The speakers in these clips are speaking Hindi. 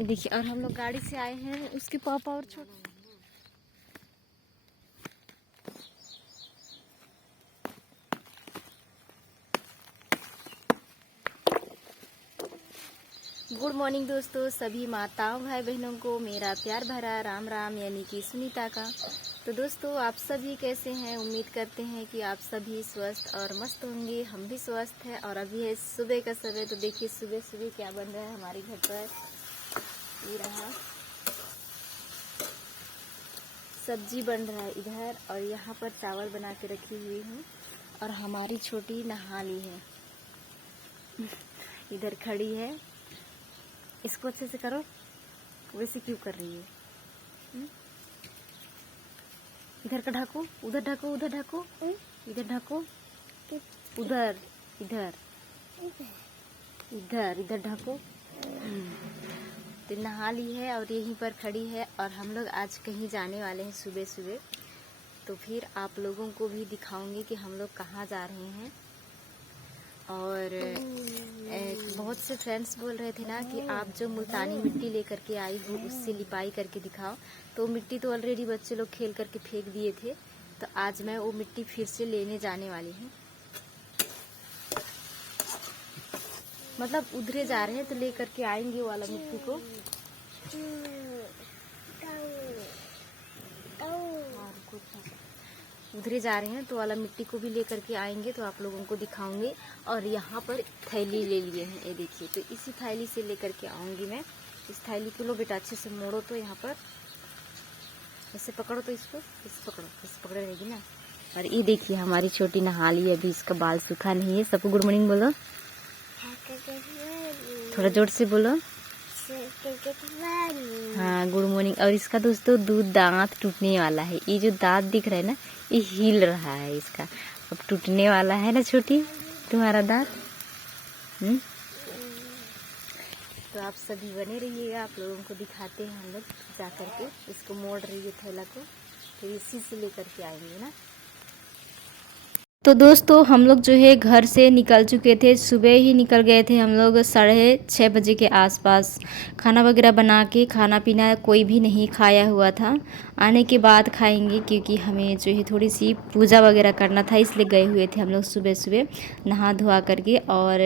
देखिए, और हम लोग गाड़ी से आए हैं, उसके पापा और छोटा। गुड मॉर्निंग दोस्तों, सभी माताओं भाई बहनों को मेरा प्यार भरा राम राम, यानी कि सुनीता का। तो दोस्तों, आप सभी कैसे हैं? उम्मीद करते हैं कि आप सभी स्वस्थ और मस्त होंगे। हम भी स्वस्थ हैं। और अभी है सुबह का समय। तो देखिए सुबह सुबह क्या बन रहा है हमारे घर पर। ये रहा सब्जी बन रहा है इधर, और यहाँ पर चावल बना के रखी हुई हूँ। और हमारी छोटी नहा ली है, इधर खड़ी है। इसको अच्छे से करो, वैसे क्यों कर रही है? इधर का ढको, उधर ढको, उधर ढको, इधर ढको, उधर, इधर, इधर, इधर ढको। तो नहा ली है और यहीं पर खड़ी है। और हम लोग आज कहीं जाने वाले हैं सुबह सुबह। तो फिर आप लोगों को भी दिखाऊंगी कि हम लोग कहाँ जा रहे हैं। और बहुत से फ्रेंड्स बोल रहे थे ना कि आप जो मुल्तानी मिट्टी लेकर के आई हो उससे लिपाई करके दिखाओ। तो मिट्टी तो ऑलरेडी बच्चे लोग खेल करके फेंक दिए थे। तो आज मैं वो मिट्टी फिर से लेने जाने वाली हूँ। मतलब उधरे जा रहे हैं तो ले करके आएंगे वाला मिट्टी को। उधरे जा रहे हैं तो वाला मिट्टी को भी ले करके आएंगे, तो आप लोगों को दिखाऊंगे। और यहाँ पर थैली ले लिए हैं, ये देखिए। तो इसी थैली से ले करके आऊँगी मैं। इस थैली को लो बेटा, अच्छे से मोड़ो। तो यहाँ पर ऐसे पकड़ो, तो इसको ऐसे पकड़ो, ऐसे पकड़े रहेगी ना। और ये देखिए हमारी छोटी नहा ली, अभी इसका बाल सूखा नहीं है। सबको गुड मॉर्निंग बोलो, थोड़ा जोर से बोलो। हाँ, गुड मॉर्निंग। और इसका दोस्तों दांत टूटने वाला है। ये जो दांत दिख रहा है ना, ये हिल रहा है, इसका अब टूटने वाला है ना छोटी, तुम्हारा दांत। तो आप सभी बने रहिएगा, आप लोगों को दिखाते हैं हम लोग जा करके। इसको मोड़ रही है थैला को, तो इसी से लेकर के आएंगे ना। तो दोस्तों, हम लोग जो है घर से निकल चुके थे, सुबह ही निकल गए थे हम लोग 6:30 बजे के आसपास। खाना वगैरह बना के, खाना पीना कोई भी नहीं खाया हुआ था। आने के बाद खाएंगे, क्योंकि हमें जो है थोड़ी सी पूजा वगैरह करना था, इसलिए गए हुए थे हम लोग सुबह सुबह नहा धोआ करके। और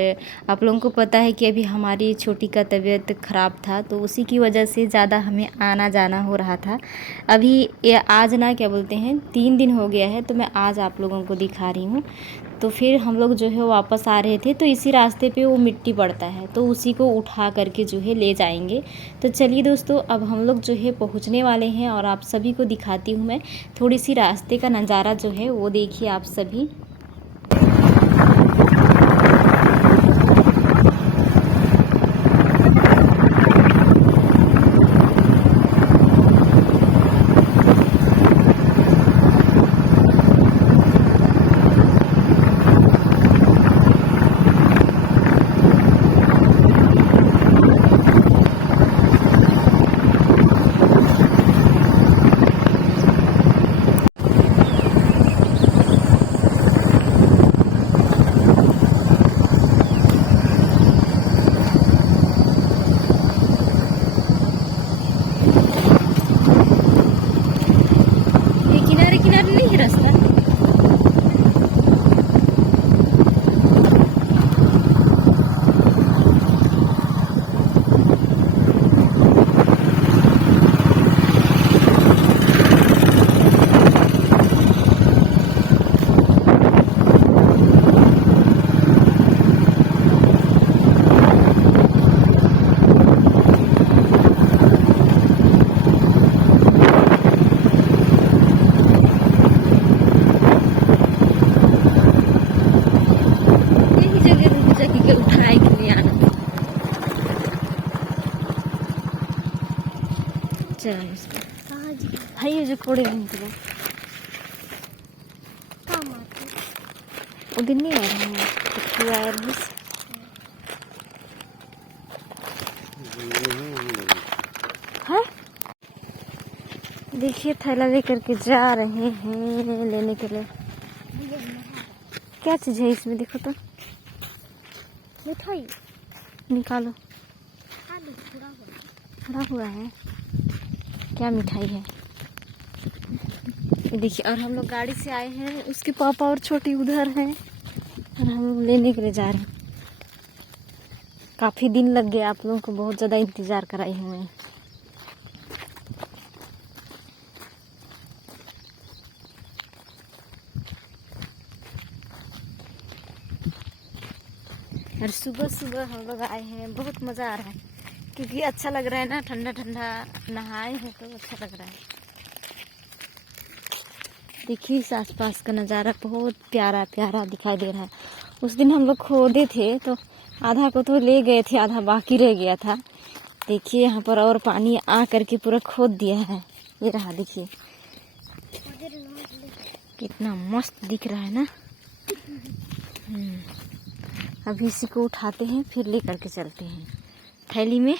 आप लोगों को पता है कि अभी हमारी छोटी का तबीयत ख़राब था, तो उसी की वजह से ज़्यादा हमें आना जाना हो रहा था। अभी ये आज ना क्या बोलते हैं 3 दिन हो गया है, तो मैं आज आप लोगों को दिखा रही हूँ। तो फिर हम लोग जो है वापस आ रहे थे, तो इसी रास्ते पे वो मिट्टी पड़ता है, तो उसी को उठा करके जो है ले जाएंगे। तो चलिए दोस्तों, अब हम लोग जो है पहुँचने वाले हैं, और आप सभी को दिखाती हूँ मैं थोड़ी सी रास्ते का नज़ारा जो है वो देखिए आप सभी। है ये जो कोड़े वो दिन नहीं आ रहे हैं है। देखिए थैला लेकर के जा रहे हैं लेने के लिए। क्या चीज है इसमें? देखो तो, मिठाई निकालो। खड़ा हुआ है। क्या मिठाई है देखिए। और हम लोग गाड़ी से आए हैं, उसके पापा और छोटी उधर हैं और हम लोग लेने के लिए जा रहे हैं। काफ़ी दिन लग गए, आप लोगों को बहुत ज़्यादा इंतज़ार कराई हूँ मैं। और सुबह सुबह हम लोग आए हैं, बहुत मज़ा आ रहा है क्योंकि अच्छा लग रहा है ना, ठंडा ठंडा नहाए हैं तो अच्छा लग रहा है। देखिए इस आसपास का नज़ारा बहुत प्यारा प्यारा दिखाई दे रहा है। उस दिन हम लोग खोदे थे तो आधा को तो ले गए थे, आधा बाकी रह गया था। देखिए यहाँ पर और पानी आ करके पूरा खोद दिया है। ये रहा देखिए, कितना मस्त दिख रहा है ना। अभी इसी को उठाते हैं, फिर ले करके चलते हैं थैली में।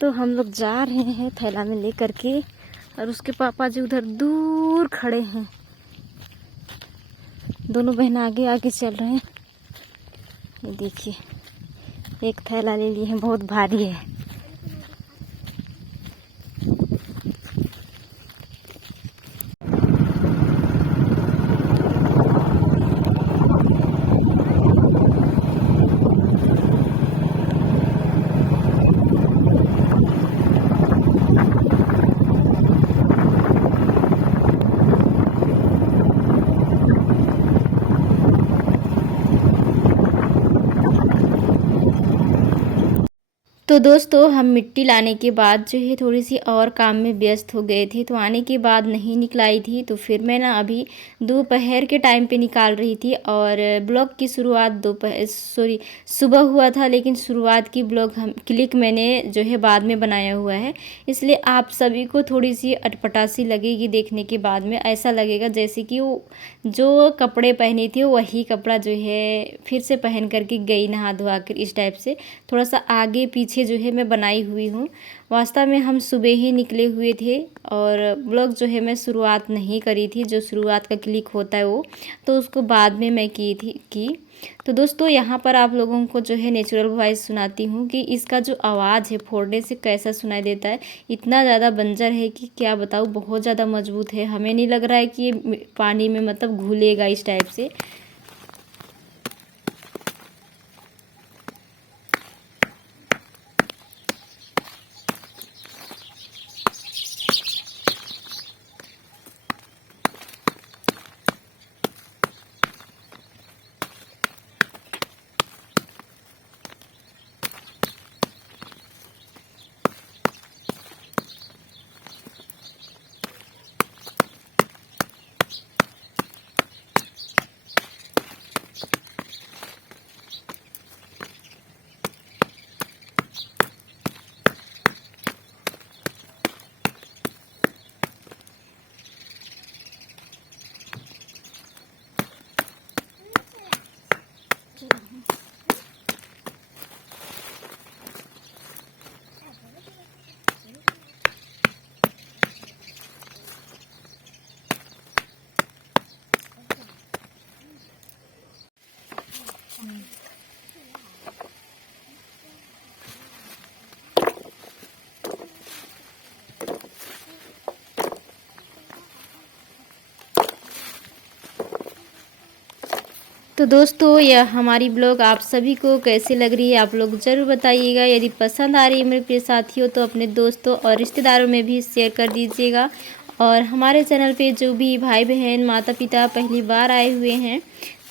तो हम लोग जा रहे हैं थैला में लेकर के, और उसके पापा जी उधर दूर खड़े हैं। दोनों बहन आगे आगे चल रहे हैं। ये देखिए एक थैला ले लिए हैं, बहुत भारी है। तो दोस्तों हम मिट्टी लाने के बाद जो है थोड़ी सी और काम में व्यस्त हो गए थे, तो आने के बाद नहीं निकलाई थी। तो फिर मैं ना अभी दोपहर के टाइम पे निकाल रही थी। और ब्लॉग की शुरुआत सुबह हुआ था, लेकिन शुरुआत की क्लिक मैंने जो है बाद में बनाया हुआ है। इसलिए आप सभी को थोड़ी सी अटपटासी लगेगी देखने के बाद में। ऐसा लगेगा जैसे कि वो जो कपड़े पहने थे वही कपड़ा जो है फिर से पहन करके गई नहा धोआ कर, इस टाइप से थोड़ा सा आगे पीछे जो है मैं बनाई हुई हूँ। वास्तव में हम सुबह ही निकले हुए थे और ब्लॉग जो है मैं शुरुआत नहीं करी थी। जो शुरुआत का क्लिक होता है वो तो उसको बाद में मैं की। तो दोस्तों यहाँ पर आप लोगों को जो है नेचुरल वॉइस सुनाती हूँ कि इसका जो आवाज़ है फोड़ने से कैसा सुनाई देता है। इतना ज़्यादा बंजर है कि क्या बताऊँ, बहुत ज़्यादा मजबूत है। हमें नहीं लग रहा है कि ये पानी में मतलब घुलेगा इस टाइप से। तो दोस्तों यह हमारी ब्लॉग आप सभी को कैसी लग रही है आप लोग ज़रूर बताइएगा। यदि पसंद आ रही है मेरे प्रिय साथियों तो अपने दोस्तों और रिश्तेदारों में भी शेयर कर दीजिएगा। और हमारे चैनल पे जो भी भाई बहन माता पिता पहली बार आए हुए हैं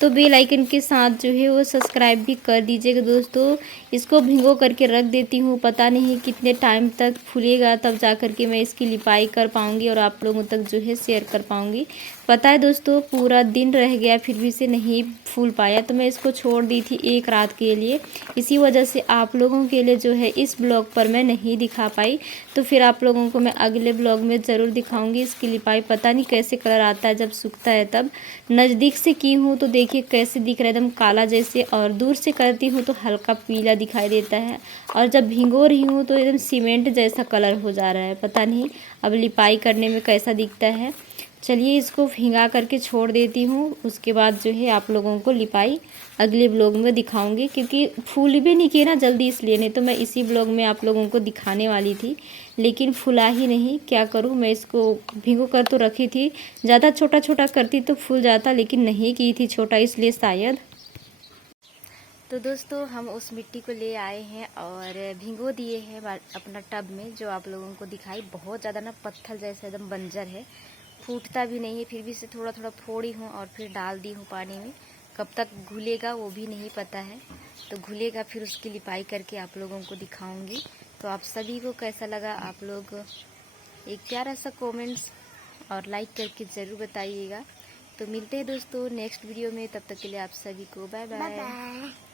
तो बेल आइकन के साथ जो है वो सब्सक्राइब भी कर दीजिएगा। दोस्तों इसको भिगो करके रख देती हूँ, पता नहीं कितने टाइम तक फूलेगा, तब जा कर के मैं इसकी लिपाई कर पाऊँगी और आप लोगों तक जो है शेयर कर पाऊँगी। पता है दोस्तों पूरा दिन रह गया फिर भी से नहीं फूल पाया, तो मैं इसको छोड़ दी थी एक रात के लिए। इसी वजह से आप लोगों के लिए जो है इस ब्लॉग पर मैं नहीं दिखा पाई, तो फिर आप लोगों को मैं अगले ब्लॉग में ज़रूर दिखाऊंगी। इसकी लिपाई पता नहीं कैसे कलर आता है जब सूखता है तब। नज़दीक से की हूँ तो देखिए कैसे दिख रहा है एकदम काला जैसे, और दूर से करती हूँ तो हल्का पीला दिखाई देता है, और जब भिगो रही हूँ तो एकदम सीमेंट जैसा कलर हो जा रहा है। पता नहीं अब लिपाई करने में कैसा दिखता है। चलिए इसको भिंगा करके छोड़ देती हूँ, उसके बाद जो है आप लोगों को लिपाई अगले ब्लॉग में दिखाऊंगी, क्योंकि फूल भी नहीं किए ना जल्दी, इसलिए। नहीं तो मैं इसी ब्लॉग में आप लोगों को दिखाने वाली थी, लेकिन फूला ही नहीं। क्या करूँ, मैं इसको भिगो कर तो रखी थी, ज़्यादा छोटा छोटा करती तो फूल जाता, लेकिन नहीं की थी छोटा, इसलिए शायद। तो दोस्तों हम उस मिट्टी को ले आए हैं और भिगो दिए हैं अपना टब में, जो आप लोगों को दिखाई बहुत ज़्यादा ना पत्थर जैसा एकदम बंजर है, फूटता भी नहीं है। फिर भी से थोड़ा थोड़ा फोड़ी हूँ और फिर डाल दी हूँ पानी में। कब तक घुलेगा वो भी नहीं पता है, तो घुलेगा फिर उसकी लिपाई करके आप लोगों को दिखाऊंगी। तो आप सभी को कैसा लगा आप लोग एक प्यारा सा कमेंट्स और लाइक करके ज़रूर बताइएगा। तो मिलते हैं दोस्तों नेक्स्ट वीडियो में, तब तक के लिए आप सभी को बाय बाय।